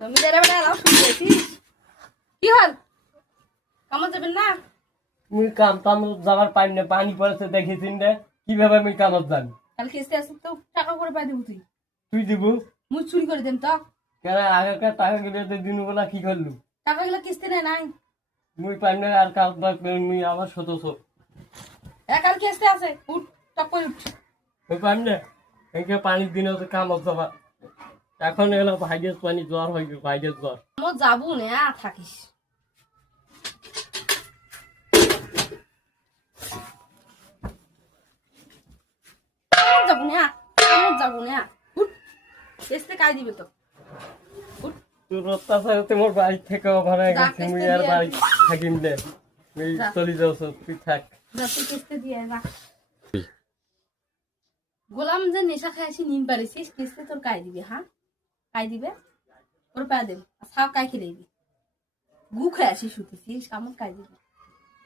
জমিদারে বেটা এলাও শুনতেছিস কি হল কামত যাবেন না মুই কাম টাম যাবার পারি না, পানি পড়েছে দেখেছিস না, কিভাবে আমি কামত যাবি? কাল কিস্তি আছে তো টাকা করে পাই দেবো তুই দিব মুই চুরি করে দেন তো কেন? আগেকার টাকা গেলে দিন বলা কি করলু? টাকাগুলো কিস্তি নেই নাই মুই পারি না আর কাল মুই আবার শত কাল কিস্তি আছে উঠ টপ করে উঠ মুই পারি না একে পানির দিনে তো কামত যাবা। এখন এগুলো ভাইরাস পানি জ্বর হইবে, ভাইরাস জ্বর। আমার যাবো না থাকিস যাবো না যাবো না উঠ কিস্তি কাই দিবে তো উঠ তোর অত্যাচার তোমার বাড়ি থেকে ওখানে যা, গেছি, মুই কিস্তি আর দিয়ে বাড়ি থাকিম দে, মুই যা। চলে যাচ্ছ, তুই থাক। যাতে কিস্তি দিয়ে না গোলাম যে নেশা খাই আসি নিম পারিছিস কিস্তি তোর কাই দিবে হ্যাঁ কাই দিবে ওর পায় দেবে সাপ কাই খেলে দিবি গু খাই আসি শুতেছিস কামড় কাই দিবে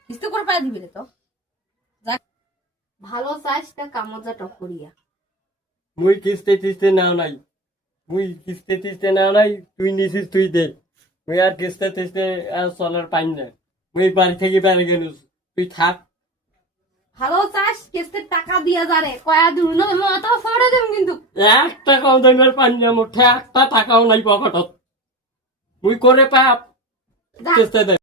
কিস্তি করে পায় দিবি রে তো যা ভালো চাইস তা কামড় যা টক করিয়া মুই কিস্তে টিস্তে নাও নাই, মুই কিস্তে টিস্তে নাও নাই, তুই নিছিস তুই দে। মুই আর কিস্তে টিস্তে আর চলার পাই না, মুই বাড়ি থেকে বাড়ি গেল, তুই থাক। ভালো চাস কিস্তির টাকা দিয়া যারে কয়া দিন না মাথা ফড়ে দেব কিন্তু এক টাকাও দেবার পাই না, মোটে একটা টাকাও নাই পকেটত। মুই করে পাপ যা কিস্তে দে।